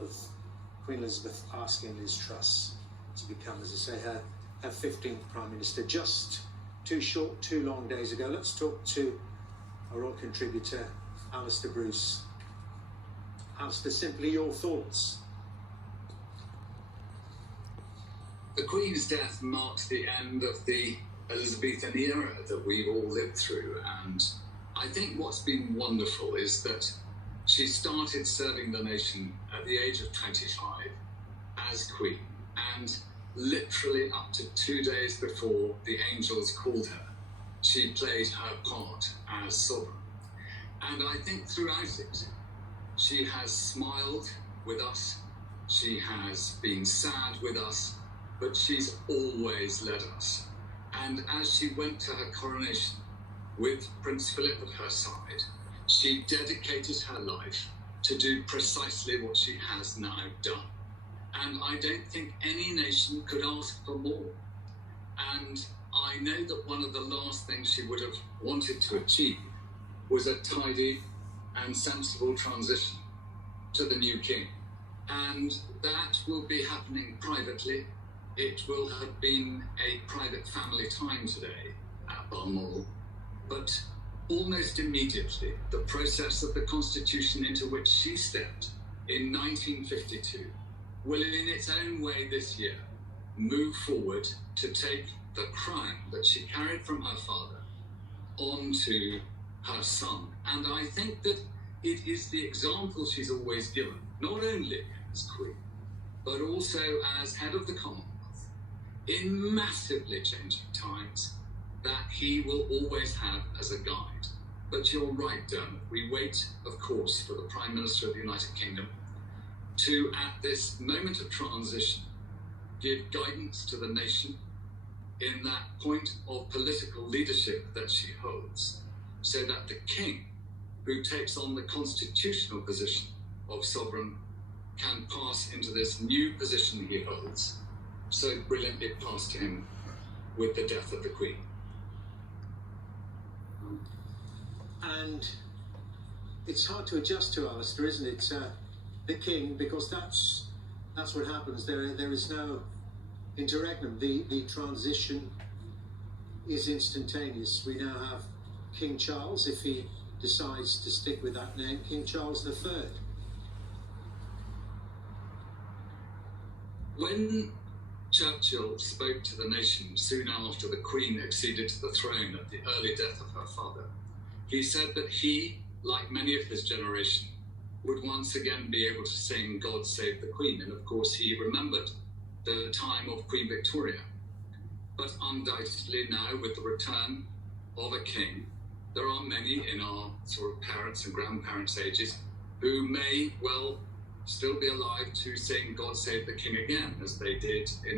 of Queen Elizabeth asking Liz Truss to become, as I say, her 15th Prime Minister just 2 long days ago. Let's talk to our royal contributor, Alistair Bruce. Alistair, simply your thoughts. The Queen's death marks the end of the Elizabethan era that we've all lived through, and I think what's been wonderful is that she started serving the nation at the age of 25 as Queen, and literally up to 2 days before the angels called her, she played her part as sovereign. And I think throughout it, she has smiled with us, she has been sad with us, but she's always led us. And as she went to her coronation with Prince Philip at her side, she dedicated her life to do precisely what she has now done. And I don't think any nation could ask for more. And I know that one of the last things she would have wanted to achieve was a tidy and sensible transition to the new king. And that will be happening privately. It will have been a private family time today at Balmoral, but almost immediately, the process of the constitution into which she stepped in 1952 will, in its own way this year, move forward to take the crown that she carried from her father onto her son. And I think that it is the example she's always given, not only as Queen, but also as head of the Commonwealth, in massively changing times, that he will always have as a guide. But you're right, Dermot, we wait, of course, for the Prime Minister of the United Kingdom to, at this moment of transition, give guidance to the nation in that point of political leadership that she holds, so that the King, who takes on the constitutional position of sovereign, can pass into this new position he holds, so brilliantly passed to him with the death of the Queen. And it's hard to adjust to, Alistair, isn't it? The King, because that's what happens. There is no interregnum. The transition is instantaneous. We now have King Charles, if he decides to stick with that name, King Charles III. When Churchill spoke to the nation soon after the Queen acceded to the throne at the early death of her father, he said that he, like many of his generation, would once again be able to sing God Save the Queen. And of course he remembered the time of Queen Victoria. But undoubtedly now, with the return of a king, there are many in our sort of parents' and grandparents' ages who may well still be alive to sing God Save the King again, as they did in